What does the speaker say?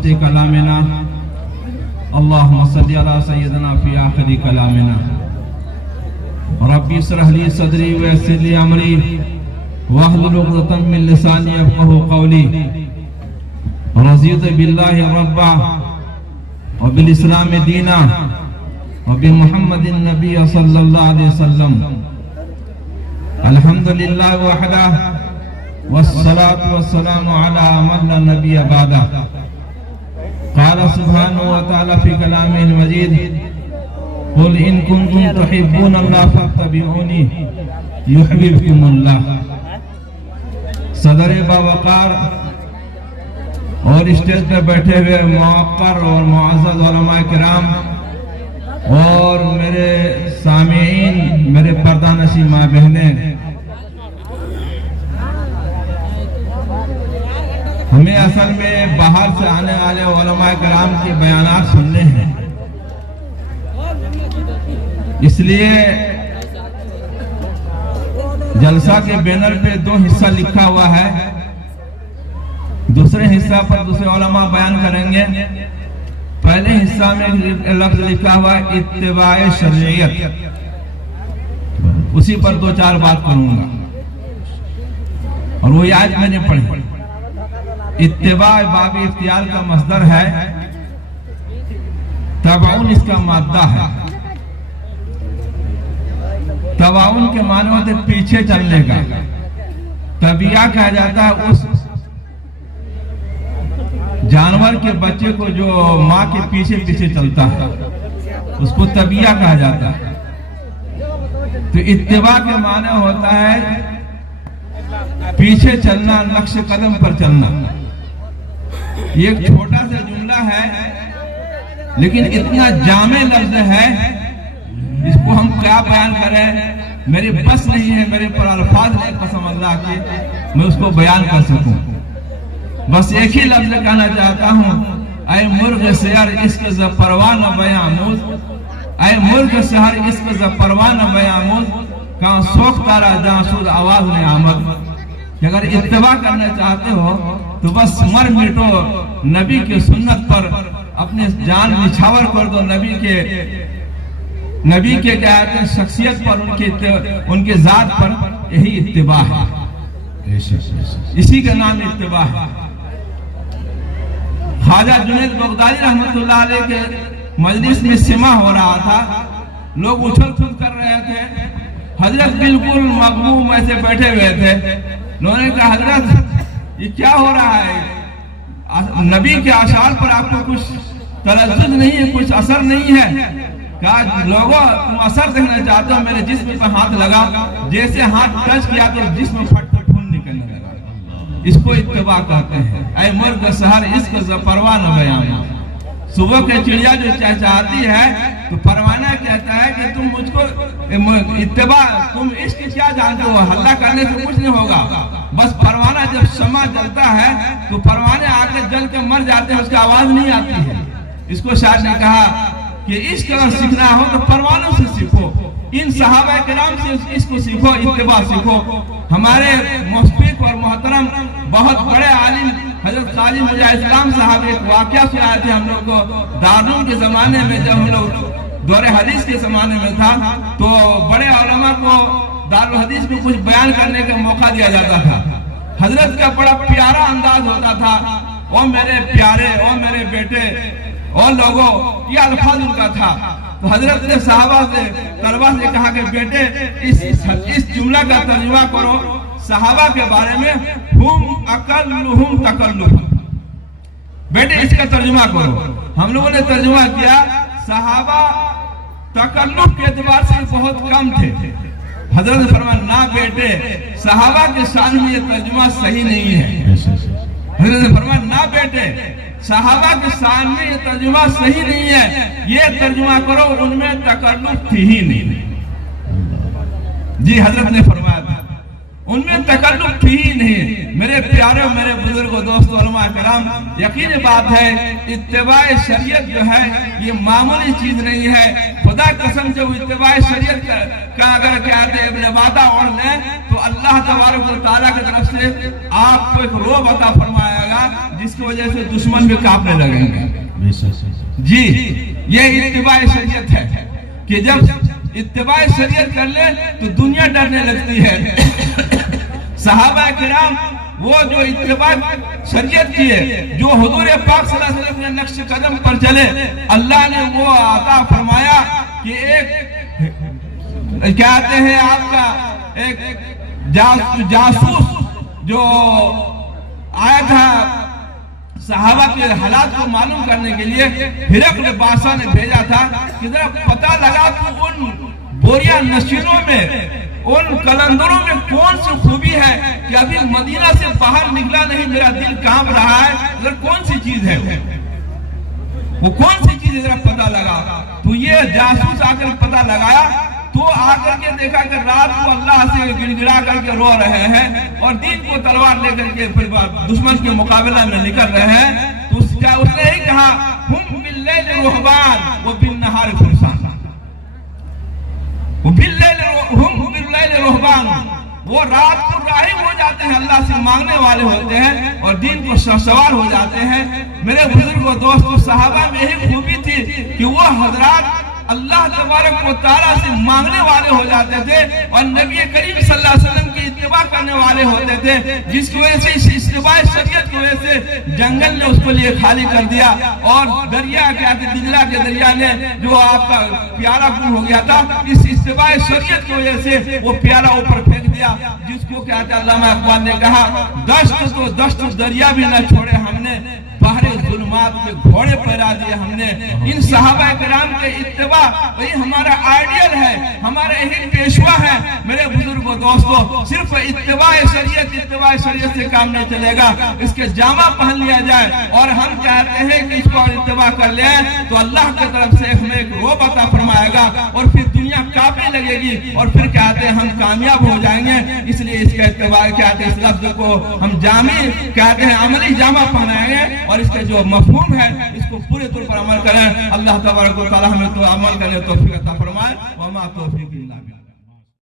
أوسط كلامنا اللهم صل على سيدنا في آخر كلامنا ربي اشرح لي صدري ويسر لي أمري واحلل عقدة من لساني يفقهوا قولي رضيت بالله ربا وبالإسلام دينا وبمحمد النبي صلى الله عليه وسلم الحمد لله وحده والصلاة والسلام على من لا نبي بعده قال سبحانه وتعالى في كلامه المجيد قل إن كنتم تحبون الله فاتبعوني يحببكم الله صدر باوقار اور اسٹیج پہ بیٹھے ہوئے موقر اور معزز علماء کرام اور میرے سامعین میرے پردہ نشین ماں بہنیں ہمیں اصل میں باہر سے آنے والے علماء کرام کے بیانات سننے ہیں اس لیے جلسہ کے بینر پہ 2 حصہ لکھا ہوا ہے دوسرے حصہ پر دوسرے علماء بیان کریں گے پہلے حصہ میں لفظ لکھا ہوا ہے اتباع شرعیت اسی پر 2-4 بات کروں گا اور وہی آج میں نے پڑھی اتباع باب اختیار کا مصدر ہے تبعون اس کا مادہ ہے تبعون کے معنی ہوتے پیچھے چلنے کا تبیہ کہا جاتا ہے اس جانور کے بچے کو جو ماں کے پیچھے پیچھے چلتا ہے اس کو تبیہ کہا جاتا ہے تو اتباع کے معنی ہوتا ہے پیچھے چلنا نقش قدم پر چلنا یہ ایک چھوٹا سا جملہ ہے لیکن اتنا جامع لفظ ہے اس کو ہم کیا بیان کریں میری بس نہیں ہے میرے پر الفاظ نہیں قسم اللہ کے میں اس کو بیان کر سکوں بس ایک ہی لفظ کہنا چاہتا ہوں اے مرغ سحر عشق ز پرواہ نہ بیاموز اے مرغ سحر عشق ز پرواہ نہ بیاموز کہاں سوکھ تارا جہاں سود آواز نے آمد کہ اگر اتباع کرنا چاہتے ہو تو بس مر مٹو نبی کے سنت پر اپنے جان نچھاور کر دو نبی کے کہتے ہیں شخصیت پر ان کے ذات پر یہی اتباع ہے اسی کا نام اتباع ہے خواجہ جنید بغدادی رحمت اللہ علیہ کے مجلس میں سماع ہو رہا تھا لوگ اچھل کود کر رہے تھے حضرت بالکل مغموم ایسے بیٹھے ہوئے تھے انہوں نے کہا حضرت یہ کیا ہو رہا ہے نبی کے اشعار پر آپ کو کچھ تلذذ نہیں ہے کچھ اثر نہیں ہے کہا لوگوں تم اثر دیکھنا چاہتے ہو میرے جسم پر ہاتھ لگا جیسے ہاتھ ٹچ کیا تو جسم پھٹ کر خون نکلنے لگا اس کو اتباع کہتے ہیں اے مرغ سحر عشق ز پرواہ نہ بیاموز صبح کے چڑیا جو چہچہاتی ہے تو پروانہ کہتا ہے کہ تم مجھ کو اتباع تم عشق کیا جانتے ہو ہلہ کرنے سے کچھ نہیں ہوگا بس پروانہ جب شمع جلتا ہے تو پروانے آ کے جل کے مر جاتے ہیں اس کی آواز نہیں آتی ہے اس کو شاعر نے کہا کہ عشق اگر سیکھنا ہو تو پروانوں سے سیکھو ان صحابہ کرام سے اس کو سیکھو اتباع سیکھو ہمارے مشفق اور محترم بہت بڑے عالم حضرت قاضی مجاہد اسلام صاحب ایک واقعہ سنائے تھے ہم لوگ کو دارالعلوم کے زمانے میں جب ہم لوگ دور حدیث کے زمانے میں تھا تو بڑے علماء کو دارالحدیث میں کچھ بیان کرنے کا موقع دیا جاتا تھا حضرت کا بڑا پیارا انداز ہوتا تھا او میرے پیارے او میرے بیٹے اور لوگوں یہ الفاظ ان کا تھا تو حضرت نے صحابہ سے طلبہ سے کہا کہ بیٹے اس جملہ کا ترجمہ کرو صحابہ کے بارے میں ہم اقلہم تکلف بیٹے اس کا ترجمہ کرو ہم لوگوں نے ترجمہ کیا صحابہ تکلف کے اعتبار سے بہت کم تھے حضرت نے فرمایا نہ بیٹے صحابہ کے شان میں یہ ترجمہ صحیح نہیں ہے حضرت نے فرمایا نہ بیٹے صحابہ کے شان میں یہ ترجمہ صحیح نہیں ہے یہ ترجمہ کرو ان میں تکلف تھی ہی نہیں جی حضرت نے فرمایا تھا ان میں تکلف تھی ہی نہیں میرے پیارے میرے بزرگوں دوستوں علماء کرام یقینی بات ہے اتباع شریعت جو ہے یہ معمولی چیز نہیں ہے خدا قسم سے وہ اتباع شریعت کا اگر کہتے ابن وعدہ اوڑھ لیں تو اللہ تبارک و تعالیٰ کی طرف سے آپ کو ایک روب عطا فرمائے گا لگا جس کی وجہ سے دشمن بھی کانپنے لگیں گے. جی یہ اتباع شریعت ہے کہ جب اتباع شریعت کر لے تو دنیا ڈرنے لگتی ہے. صحابہ کرام وہ جو اتباع شریعت کیے, جو حضور پاک صلی اللہ علیہ وسلم نے نقش قدم پر چلے, اللہ نے وہ عطا فرمایا کہ ایک کہتے ہیں آپ کا ایک جاسوس جو آیا تھا صحابہ کے حالات کو معلوم کرنے کے لیے, ہرقل بادشاہ نے بھیجا تھا کہ ذرا پتہ لگا تو ان بوریا نشینوں میں, ان قلندروں میں کون سی خوبی ہے کہ ابھی مدینہ سے باہر نکلا نہیں, میرا دل کانپ رہا ہے, ذرا کون سی چیز ہے وہ کون سی چیز ہے ذرا پتہ لگا. تو یہ جاسوس آ کر پتہ لگایا, تو آ کر کے دیکھا کہ رات کو اللہ سے گڑ گڑا کر کے رو رہے ہیں اور دین کو تلوار لے کر کے پھر دشمن کے مقابلہ میں نکل رہے ہیں. تو اس نے ہی کہا ہم باللیل رہبان و بالنہار فرسان, ہم باللیل رہبان, وہ رات کو راہب ہو جاتے ہیں, اللہ سے مانگنے والے ہوتے ہیں اور دین کو سوار ہو جاتے ہیں. میرے بزرگ و دوستو, صحابہ میں یہی خوبی تھی کہ وہ حضرات اللہ تبارک و تعالیٰ سے مانگنے والے ہو جاتے تھے اور نبی کریم صلی اللہ علیہ وسلم کی اتباع کرنے والے ہوتے تھے, جس کی وجہ سے اس اتباع شریعت کی وجہ سے جنگل نے اس کو لیے خالی کر دیا اور دریا کیا کہ دجلہ کے دریا نے جو آپ کا پیارا گم ہو گیا تھا, اس اتباع شریعت کی وجہ سے وہ پیارا اوپر پھینک دیا, جس کو کیا کہ علامہ اقبال نے کہا دشت تو دشت دریا بھی نہ چھوڑے ہم نے, باہر ظلمات کے گھوڑے پہرا دیے ہم نے. ان صحابہ کرام کے اتباع وہی ہمارا آئیڈیل ہے, ہمارا یہی پیشوا ہے. میرے بزرگ و دوستو, صرف اتباع شریعت سے کام نہیں چلے گا, اس کے جامہ پہن لیا جائے اور ہم کہتے ہیں کہ اس کو اتباع کر لیں تو اللہ کی طرف سے ہمیں ایک روب عطا فرمائے گا اور پھر دنیا کانپنے لگے گی اور پھر کہتے ہیں ہم کامیاب ہو جائیں گے. اس لیے اس کا اتباع کہتے ہیں, اس لفظ کو ہم جامع کہتے ہیں, عملی جامہ پہنائیں گے اور اس کے جو مفہوم ہے اس کو پورے طور پر عمل کریں. اللہ تبارک و تعالی ہمیں تو عمل کرنے توفیق عطا فرمائے. وما توفیق الا باللہ.